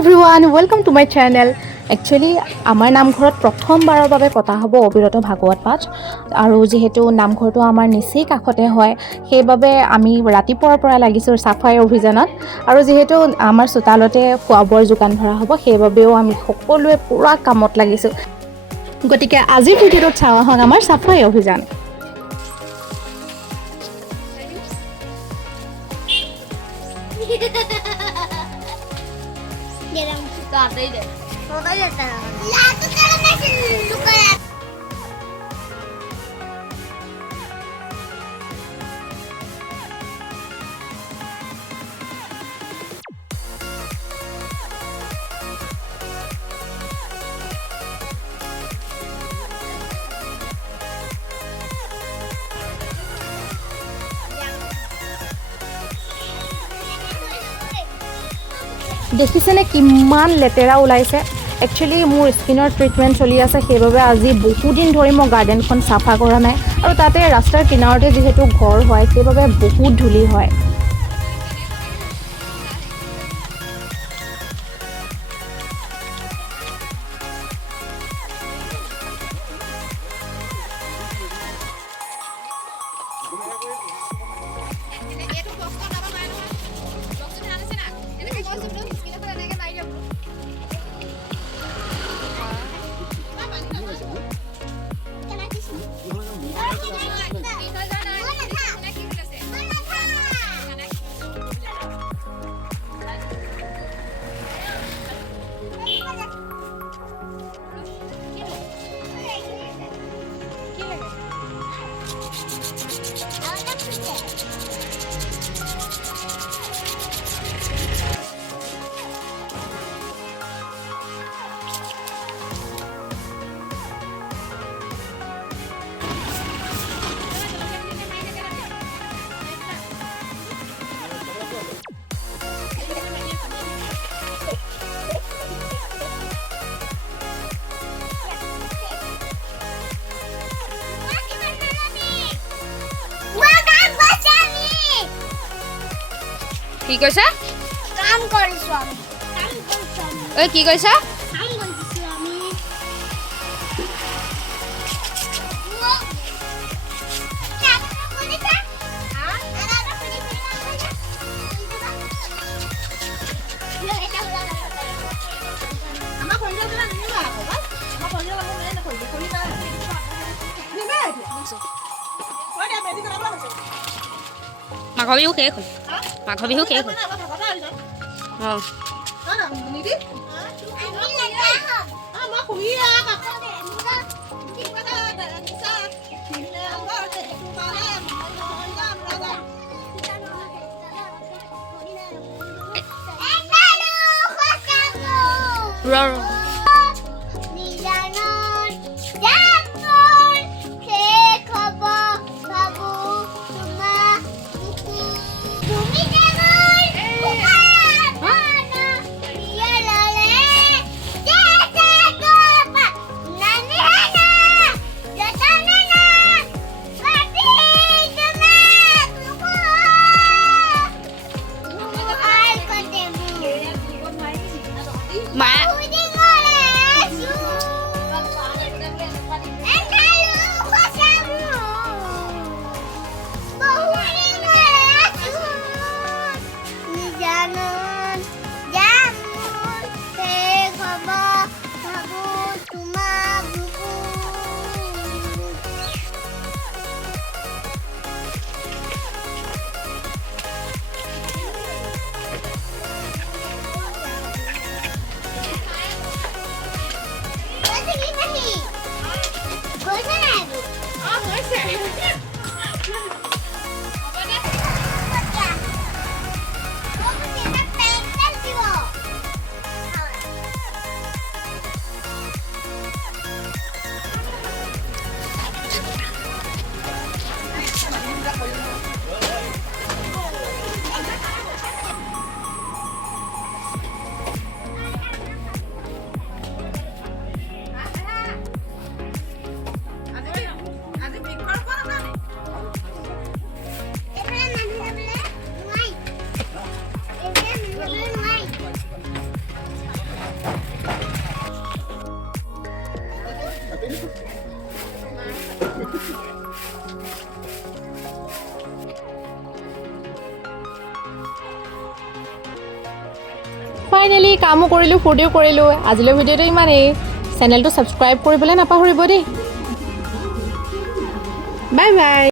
everyone, welcome to my channel. Actually, আমাৰ নামঘৰত প্ৰথমবাৰৰ বাবে পতা হ'ব অবিৰত ভাগৱত পাঠ আৰু যেহেতু নামঘৰটো আমাৰ নিচেই কাষতে হয় সেইবাবে আমি ৰাতিপুৱাৰ পৰা লাগিছো সাফাই অভিযানত আৰু যেহেতু আমাৰ চোতালতে খোৱাবৰ যোগান ধৰা হ'ব সেইবাবেও আমি সকলোৱে পুৰা কামত লাগিছো গতিকে আজিৰ ভিডিঅ'ত চাওঁ আহক আমাৰ সাফাই অভিযান দেখিছেনে কিমান লেতেৰা ওলাইছে একচুয়ালি মোৰ স্কিনৰ ট্ৰিটমেন্ট চলি আছে সেইবাবে আজি বহু দিন ধৰি মই গাৰ্ডেনখন সাফা কৰা নাই আৰু তাতে ৰাস্তাৰ কিনাৰতে যেহেতু ঘৰ হয় সেইবাবে বহুত ধূলি হয় কি কৈছা কাম কৰিছো আমি ঐ কি কৈছা কাম কৰিছো আমি মাঘৰ বিহু শেষ হ'ল মাঘৰ বিহু শেষ হ'ল অঁ ৰ ফাইনেলি কামো কৰিলোঁ, ফূৰ্তিও কৰিলোঁ। আজিলৈ ভিডিঅ'টো ইমানেই। চেনেলটো ছাবস্ক্ৰাইব কৰিবলৈ নাপাহৰিব দেই। Bye bye.